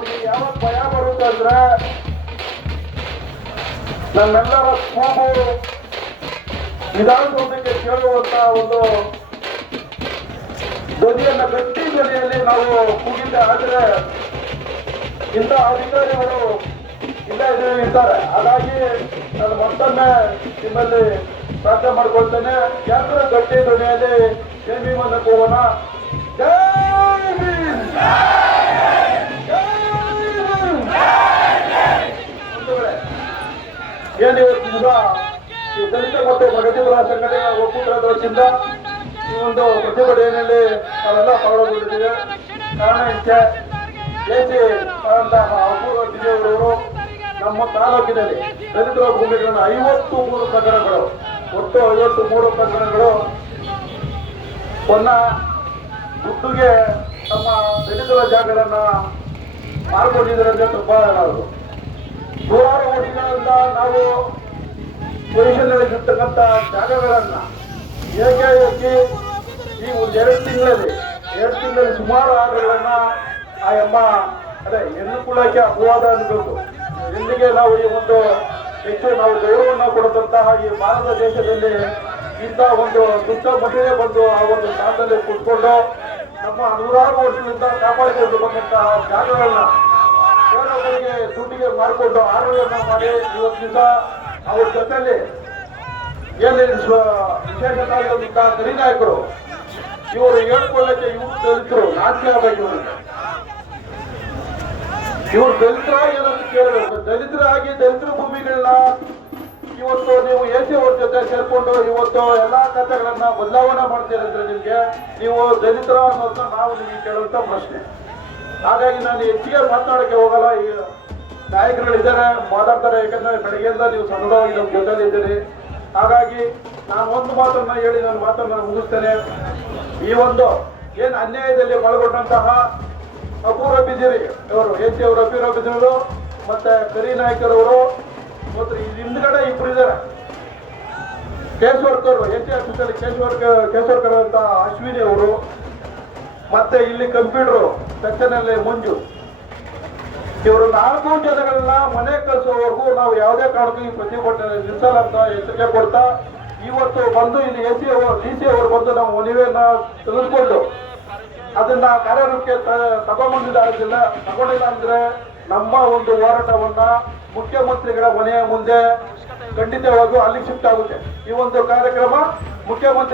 ಅವ್ರಿಗೆ ಯಾವಾಗ ಭಯ ಬರುತ್ತೆ ಅಂದ್ರೆ ನಮ್ಮೆಲ್ಲರ ಕೂಗು ವಿಧಾನಸೌಧಕ್ಕೆ ಕೇಳುವಂತ ಒಂದು ಧ್ವನಿಯನ್ನ ಗಟ್ಟಿ ಧ್ವನಿಯಲ್ಲಿ ನಾವು ಕೂಗಿದ್ದೆ. ಆದರೆ ಇಂಥ ಅಧಿಕಾರಿಗಳು ಇದ್ದಾರೆ. ಹಾಗಾಗಿ ನಾನು ಮತ್ತೊಮ್ಮೆ ನಿಮ್ಮಲ್ಲಿ ಪ್ರಾರ್ಥನೆ ಮಾಡ್ಕೊಳ್ತೇನೆ, ಯಾಕಂದ್ರೆ ಗಟ್ಟಿ ಧ್ವನಿಯಲ್ಲಿ ಜೈ ಭೀಮ್ ಅಂತ ಹೋಗೋಣ. ಜೈ ಭೀಮ್, ಏನು ಇವತ್ತಿಂದ ಈ ದಲಿತ ಮತ್ತು ಪ್ರಗತಿಪರ ಸಂಘಟನೆಗಳ ಒಕ್ಕೂಟದ ವತಿಯಿಂದ ಈ ಒಂದು ಪ್ರತಿಭಟನೆಯಲ್ಲಿ ನಾವೆಲ್ಲ ಪಾಲ್ಗೊಂಡಿದ್ದೇವೆ. ಕಾರಣ ಇಷ್ಟೇ, ಎಸಿ ಅಪೂರ್ವ ವಿಜಯವರು ನಮ್ಮ ತಾಲೂಕಿನಲ್ಲಿ ದಲಿತರ ಭೂಮಿಗಳನ್ನು 53 ಪ್ರಕರಣಗಳು, ಒಟ್ಟು 53 ಪ್ರಕರಣಗಳು ದುಡ್ಡುಗೆ ನಮ್ಮ ದಲಿತರ ಜಾಗಗಳನ್ನ ಮಾರ್ಕೊಂಡಿದ್ದರಂತೆ ತುಂಬಾ ಹೇಳೋದು. ನೂರಾರು ವರ್ಷಗಳಿಂದ ನಾವು ಪೊಸಿಷನ್ನಲ್ಲಿರ್ತಕ್ಕಂಥ ಜಾಗಗಳನ್ನ ಏಕಾಏಕಿ ಈ ಒಂದು 2 ತಿಂಗಳಲ್ಲಿ ಸುಮಾರು ಆಟಗಳನ್ನ ಆ ಎಂಬ ಹೆಣ್ಣು ಕುಳಕ್ಕೆ ಅಪವಾದ ಅನ್ಬೇಕು. ಇಲ್ಲಿಗೆ ನಾವು ಈ ಒಂದು ಹೆಚ್ಚು ನಾವು ಗೌರವವನ್ನು ಕೊಡದಂತಹ ಈ ಭಾರತ ದೇಶದಲ್ಲಿ ಇಂಥ ಒಂದು ದುಷ್ಟ ಮಹಿಳೆ ಬಂದು ಆ ಒಂದು ಸ್ಥಾನದಲ್ಲಿ ಕುತ್ಕೊಂಡು ನಮ್ಮ ನೂರಾರು ವರ್ಷದಿಂದ ಕಾಪಾಡಿಕೊಂಡು ಬಂದಂತಹ ಜಾಗಗಳನ್ನ ಬೇರೆಯವರಿಗೆ ದುಡ್ಡಿಗೆ ಮಾಡಿಕೊಂಡು ಆರೋಗ್ಯವನ್ನು ಮಾಡಿ ಇವತ್ತು ದಿವಸ ಅವ್ರ ಜೊತೆಯಲ್ಲಿ ಏನು ವಿಶೇಷ ಕರಿ ನಾಯಕರು ಇವರು ಹೇಳ್ಕೊಳ್ಳಕ್ಕೆ ಇವರು ದಲಿತರು ನಾಚಿಕೆ ಆಗಬೇಕು. ಇವರು ದಲಿತರ ಏನಂತ ಕೇಳಬೇಕು. ದಲಿತರಾಗಿ ದಲಿತರ ಭೂಮಿಗಳನ್ನ ಇವತ್ತು ನೀವು ಎಸಿ ಅವ್ರ ಜೊತೆ ಸೇರ್ಕೊಂಡು ಇವತ್ತು ಎಲ್ಲಾ ಖಾತೆಗಳನ್ನ ಬದಲಾವಣೆ ಮಾಡ್ತೀರಂದ್ರೆ ನಿಮ್ಗೆ ನೀವು ದಲಿತರ ಅನ್ನೋದನ್ನ ನಾವು ನಿಮಗೆ ಕೇಳುವಂತ ಪ್ರಶ್ನೆ. ಹಾಗಾಗಿ ನಾನು ಹೆಚ್ಚಿಗೆ ಮಾತನಾಡಕ್ಕೆ ಹೋಗಲ್ಲ. ಈ ನಾಯಕರುಗಳಿದ್ದಾರೆ, ಮಾತಾಡ್ತಾರೆ. ಯಾಕಂದ್ರೆ ಬೆಳಗ್ಗೆಯಿಂದ ನೀವು ಸದೃಢವಾಗಿ ನಮ್ಮ ಜೊತೆಲಿ ಇದ್ದೀರಿ. ಹಾಗಾಗಿ ನಾನು ಒಂದು ಮಾತನ್ನ ಹೇಳಿ ನನ್ನ ಮಾತನ್ನ ಮುಗಿಸ್ತೇನೆ. ಈ ಒಂದು ಏನು ಅನ್ಯಾಯದಲ್ಲಿ ಪಾಲ್ಗೊಂಡಂತಹ ಅಪೂರ್ವ ಬಿದಿರಿ ಅವರು ಎಸಿ ಅವರು ಅಪೂರ್ವ ಬಿದಿರು ಮತ್ತೆ ಕರಿ ನಾಯಕರವರು ಮತ್ತು ಹಿಂದ್ಗಡೆ ಇಬ್ರು ಇದ್ದಾರೆ ಕೇಸ್ ವರ್ಕರ್, ಎಸಿ ಆಫೀಸಲ್ಲಿ ಕೇಸ್ ವರ್ಕರ್ ಅಂತ ಅಶ್ವಿನಿ ಅವರು, ಮತ್ತೆ ಇಲ್ಲಿ ಕಂಪ್ಯೂಟರ್ ಸೆಕ್ಷನ್ ಅಲ್ಲಿ ಮಂಜು, ಇವರು 4 ಜನಗಳನ್ನ ಮನೆ ಕಳಿಸೋವರೆಗೂ ನಾವು ಯಾವುದೇ ಕಾರಣಕ್ಕೂ ಈ ಪ್ರತಿಭಟನೆ ನಿಲ್ಲಿಸಲ್ಲ ಅಂತ ಎಚ್ಚರಿಕೆ ಕೊಡ್ತಾ ಇವತ್ತು ಬಂದು ಇಲ್ಲಿ ಡಿಸಿ ಅವರು ಬಂದು ನಾವು ಮನವಿಯನ್ನ ತೆಗೆದುಕೊಂಡು ಅದನ್ನ ಕಾರ್ಯರೂಪಕ್ಕೆ ತಗೊಂಡಿಲ್ಲ ಅಂದ್ರೆ ನಮ್ಮ ಒಂದು ಹೋರಾಟವನ್ನ ಮುಖ್ಯಮಂತ್ರಿಗಳ ಮನೆಯ ಮುಂದೆ ಖಂಡಿತವಾಗಿಯೂ ಅಲ್ಲಿ ಶಿಫ್ಟ್ ಆಗುತ್ತೆ. ಈ ಒಂದು ಕಾರ್ಯಕ್ರಮ ಮುಖ್ಯಮಂತ್ರಿ